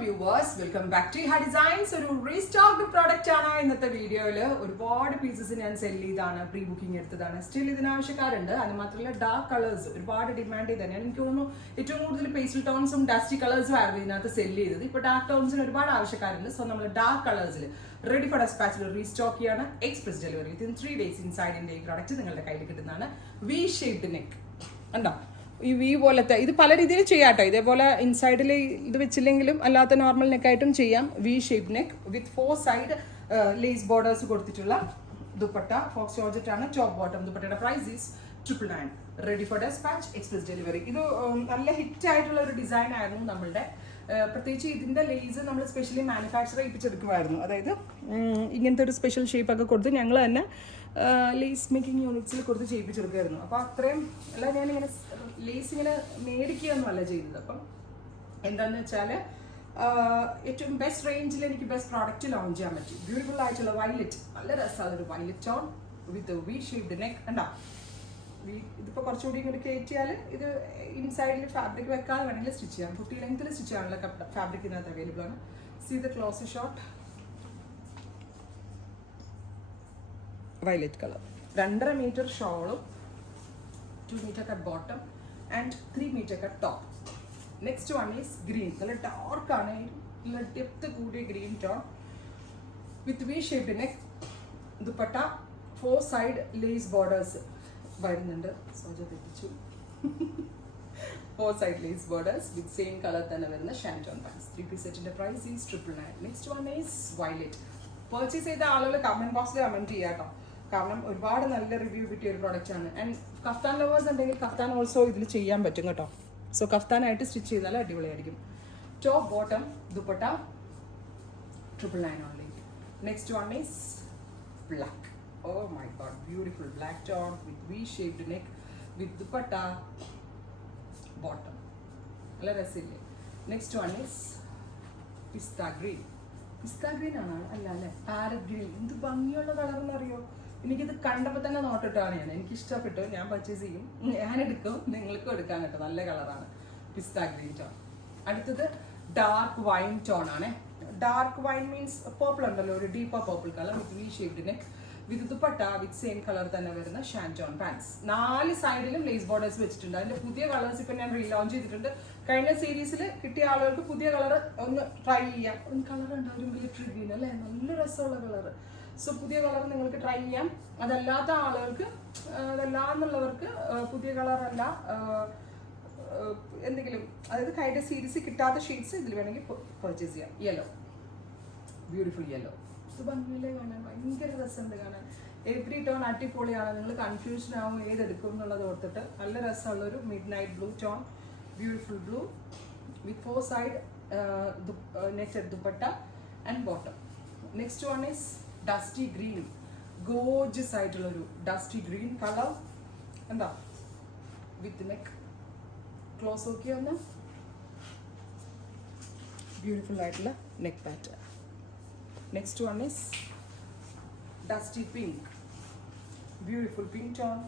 viewers, welcome back to Iha Designs. ഒരു restocked product ആണ് ഇന്നത്തെ വീഡിയോയിൽ. ഒരുപാട് പീസസ് ഞാൻ സെൽ ചെയ്താണ്, പ്രീ ബുക്കിംഗ് എടുത്തതാണ്. സ്റ്റിൽ ഇതിനാവശ്യക്കാരുണ്ട്. അത് മാത്രമല്ല ഡാർക്ക് കളേഴ്സ് ഒരുപാട് ഡിമാൻഡ് ചെയ്താണ്. എനിക്ക് തോന്നുന്നു ഏറ്റവും കൂടുതൽ പേസ്റ്റൽ ടോൺസും ഡസ്റ്റി കളേഴ്സും ആയിരുന്നു ഇതിനകത്ത് സെല് ചെയ്തത്. ഇപ്പോൾ ഡാർക്ക് ടോൺസിന് ഒരുപാട് ആവശ്യക്കാരുണ്ട്. സോ നമ്മൾ ഡാർക്ക് കളേഴ്സിൽ റെഡി ഫോർ ഡെസ്പാച്ചിൽ റീസ്റ്റോക്ക് ചെയ്യാണ്. Express delivery within 3 days inside India ഈ പ്രോഡക്റ്റ് നിങ്ങളുടെ കയ്യിൽ കിട്ടുന്നതാണ്. വി ഷേപ്ഡ് നെക്ക് ഉണ്ടോ, ഈ വി പോലത്തെ ഇത് പല രീതിയിൽ ചെയ്യാട്ടോ. ഇതേപോലെ ഇൻസൈഡിൽ ഇത് വെച്ചില്ലെങ്കിലും അല്ലാത്ത നോർമൽ നെക്കായിട്ടും ചെയ്യാം. V shape neck with 4 side lace borders കൊടുത്തിട്ടുള്ള ദുപ്പട്ട. ഫോക്സ് ജോർജറ്റ് ആണ് ടോപ്പ് ബോട്ടം. ദുപ്പട്ടയുടെ price is 999. Ready for despatch express delivery. ഇത് നല്ല ഹിറ്റ് ആയിട്ടുള്ള ഒരു ഡിസൈൻ ആയിരുന്നു നമ്മളുടെ. പ്രത്യേകിച്ച് ഇതിന്റെ ലേസ് നമ്മൾ സ്പെഷ്യലി മാനുഫാക്ചർ ചെയ്യിപ്പിച്ചെടുക്കുമായിരുന്നു. അതായത് ഇങ്ങനത്തെ ഒരു സ്പെഷ്യൽ ഷേപ്പ് ഒക്കെ കൊടുത്ത് ഞങ്ങൾ തന്നെ ലേസ് മേക്കിംഗ് യൂണിറ്റ്സിൽ കൊടുത്ത് ചെയ്യിപ്പിച്ചെടുക്കുമായിരുന്നു. അപ്പോൾ അത്രയും അല്ല, ഞാനിങ്ങനെ ലേസ് ഇങ്ങനെ മേടിക്കുകയൊന്നുമല്ല ചെയ്തത്. അപ്പം എന്താണെന്ന് വെച്ചാൽ ഏറ്റവും ബെസ്റ്റ് റേഞ്ചിൽ എനിക്ക് ബെസ്റ്റ് പ്രോഡക്റ്റ് ലോഞ്ച് ചെയ്യാൻ പറ്റി. ബ്യൂട്ടിഫുൾ ആയിട്ടുള്ള വയലറ്റ്, നല്ല രസമാണ് ഒരു violet on with V shaped neck. കണ്ടോ, ഇതിപ്പോൾ കുറച്ചുകൂടി ഇങ്ങനെ കയറ്റിയാൽ ഇത് ഇൻസൈഡിൽ ഫാബ്രിക് വെക്കാതെ വേണമെങ്കിൽ സ്റ്റിച്ച് ചെയ്യാം. 40 ലെങ്ത്തിൽ സ്റ്റിച്ച് ചെയ്യാനുള്ള ഫാബ്രിക് ഇതിനകത്ത് അവൈലബിൾ ആണ്. See the close shot violet colour. 2.5 metre ഷോളും 2 meter cut bottom and 3 meter cut top. Next one is green. നല്ല ഡാർക്ക് ആണ്, നല്ല ഡെപ്ത് കൂടിയ green tone with V shaped neck. Dupatta 4 side lace borders വരുന്നുണ്ട്. സോജ തെറ്റിച്ചു. 4 side lace borders with same colour തന്നെ വരുന്ന ഷാൻറ്റോൺ പാൻസ്. 3 piece സെറ്റിന്റെ price is 999. Next one is violet. Purchase ചെയ്ത ആളുകൾ കമന്റ് ബോക്സിൽ കമന്റ് ചെയ്യാം കേട്ടോ, കാരണം ഒരുപാട് നല്ല റിവ്യൂ കിട്ടിയ ഒരു പ്രോഡക്റ്റ് ആണ്. ആൻഡ് കഫ്താൻ ലവേഴ്സ് ഉണ്ടെങ്കിൽ കഫ്താൻ ഓൾസോ ഇതിൽ ചെയ്യാൻ പറ്റും കേട്ടോ. സോ കഫ്താനായിട്ട് സ്റ്റിച്ച് ചെയ്താൽ അടിപൊളിയായിരിക്കും. Top bottom dupatta 999 only. Next one is black. Oh my God, beautiful black tone with V shaped neck with dupatta bottom. നല്ല രസമില്ലേ. Next one is pista green. Pista green ആണ് അല്ല അല്ലേ, പാരറ്റ് ഗ്രീൻ. എന്ത് ഭംഗിയുള്ള കളർ എന്നറിയോ. എനിക്കിത് കണ്ടപ്പോൾ തന്നെ നോട്ടിട്ടാണ് എനിക്ക് ഇഷ്ടപ്പെട്ടു. ഞാൻ പർച്ചേസ് ചെയ്യും, ഞാൻ എടുക്കും, നിങ്ങൾക്കും എടുക്കാൻ കേട്ടോ. നല്ല കളറാണ് പിസ്ത ഗ്രീൻ ടോൺ. അടുത്തത് ഡാർക്ക് വൈൻ ടോൺ ആണ്. ഡാർക്ക് വൈൻ മീൻസ് പേർപ്പിൾ ഉണ്ടല്ലോ, ഒരു deeper purple colour with V shaped neck with dupatta with same colour തന്നെ വരുന്ന ഷാൻറ്റോൺ പാൻസ്. 4 സൈഡിലും ലേസ് ബോർഡേഴ്സ് വെച്ചിട്ടുണ്ട്. അതിന്റെ പുതിയ കളേഴ്സ് ഇപ്പം ഞാൻ റീലോഞ്ച് ചെയ്തിട്ടുണ്ട്. കഴിഞ്ഞ സീരീസിൽ കിട്ടിയ ആളുകൾക്ക് പുതിയ കളർ ഒന്ന് ട്രൈ ചെയ്യാം. ഒരു കളർ ഉണ്ട്, ഒരു മിലിറ്ററി ഗ്രീൻ അല്ലേ, നല്ല രസമുള്ള കളർ. സോ പുതിയ കളർ നിങ്ങൾക്ക് ട്രൈ ചെയ്യാം. അതല്ലാത്ത ആളുകൾക്ക്, അതല്ലാന്നുള്ളവർക്ക് പുതിയ കളറല്ല എന്തെങ്കിലും, അതായത് കഴിഞ്ഞ സീരീസ് കിട്ടാത്ത ഷെയ്ഡ്സ് ഇതിൽ വേണമെങ്കിൽ പർച്ചേസ് ചെയ്യാം. Yellow, beautiful yellow. ഇത് ഭംഗിയിലേ കാണാൻ, ഭയങ്കര രസമുണ്ട് കാണാൻ. എവറി ടോൺ അടിപൊളിയാണ്. നിങ്ങൾ കൺഫ്യൂഷൻ ആവും ഏതെടുക്കും എന്നുള്ളത് ഓർത്തിട്ട്. നല്ല രസമുള്ളൊരു midnight blue tone, beautiful blue with 4 side netted dupatta and bottom. Next one is dusty green. Gorgeous ആയിട്ടുള്ളൊരു ഡസ്റ്റി ഗ്രീൻ കളർ. എന്താ വിത്ത് നെക്ക് ക്ലോസ് നോക്കിയാൽ ഒന്ന് ബ്യൂട്ടിഫുൾ ആയിട്ടുള്ള neck pattern. Next one is dusty pink, beautiful pink tone.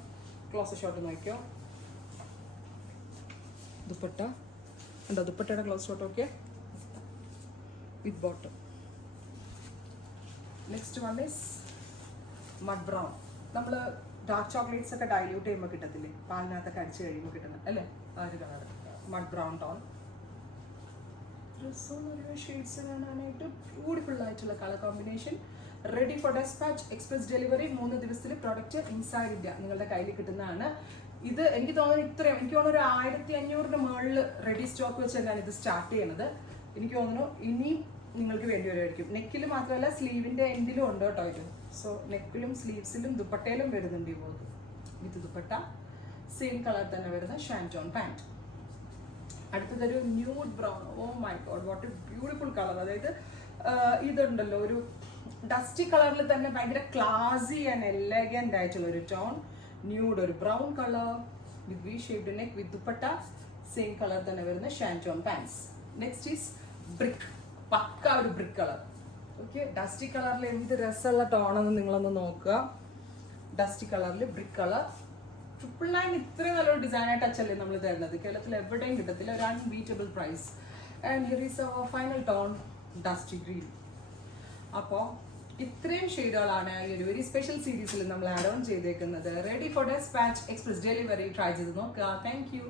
Close shot നോക്കിയോ. ദുപ്പട്ട എന്താ, ദുപ്പട്ടയുടെ close shot okay with bottom. Next one is mud brown. നമ്മൾ dark chocolates ഒക്കെ dilute ചെയ്യുമ്പോൾ കിട്ടത്തില്ലേ, പാലിനകത്തൊക്കെ അടിച്ച് കഴിയുമ്പോൾ കിട്ടുന്നത് അല്ലേ, ആ ഒരു colour. Mud brown tone. Shades കാണാനായിട്ട് ബ്യൂട്ടിഫുൾ ആയിട്ടുള്ള colour combination. Ready for despatch express delivery. 3 ദിവസത്തിൽ പ്രോഡക്റ്റ് ഇൻസൈഡ് ഇന്ത്യ നിങ്ങളുടെ കയ്യിൽ കിട്ടുന്നതാണ്. ഇത് എനിക്ക് തോന്നുന്നു ഇത്രയും, എനിക്ക് തോന്നുന്നു ഒരു 1500 മുകളിൽ റെഡി സ്റ്റോക്ക് വെച്ച് തന്നെയാണ് ഇത് സ്റ്റാർട്ട് ചെയ്യണത്. എനിക്ക് തോന്നുന്നു ഇനി നിങ്ങൾക്ക് വേണ്ടി വരുമായിരിക്കും. നെക്കിൽ മാത്രമല്ല സ്ലീവിന്റെ എൻഡിലും ഉണ്ട് കേട്ടോ ഇത്. സോ നെക്കിലും സ്ലീവ്സിലും ദുപ്പട്ടയിലും വരുന്നുണ്ട് ഈ work with dupatta same colour തന്നെ വരുന്ന ഷാൻറ്റോൺ പാൻറ്. അടുത്തതൊരു nude brown. Oh my God, what a beautiful colour. അതായത് ഇതുണ്ടല്ലോ, ഒരു ഡസ്റ്റി കളറിൽ തന്നെ ഭയങ്കര ക്ലാസി ആൻഡ് എലഗന്റ് ആയിട്ടുള്ള ഒരു ടോൺ. ന്യൂഡ്, ഒരു brown colour with V shaped neck with dupatta same colour തന്നെ വരുന്ന ഷാൻറ്റോൺ pants. Next is brick. Pucca ഒരു ബ്രിക്ക് കളർ. ഓക്കെ, ഡസ്റ്റി കളറിൽ എന്ത് രസമുള്ള ടോണെന്ന് നിങ്ങളൊന്ന് നോക്കുക. ഡസ്റ്റി കളറിൽ ബ്രിക്ക് കളർ. 999 ഇത്രയും നല്ലൊരു ഡിസൈനായിട്ട് ടച്ചല്ലേ നമ്മൾ തരുന്നത്. കേരളത്തിൽ എവിടെയും കിട്ടത്തില്ല. ഒരു unbeatable price. And here is our final tone dusty green. അപ്പോൾ ഇത്രയും ഷെയ്ഡുകളാണ് ഈ ഒരു വെരി സ്പെഷ്യൽ സീരീസിൽ നമ്മൾ ആഡ് ഓൺ ചെയ്തേക്കുന്നത്. Ready for despatch express delivery. Try ചെയ്ത് നോക്കുക. Thank U.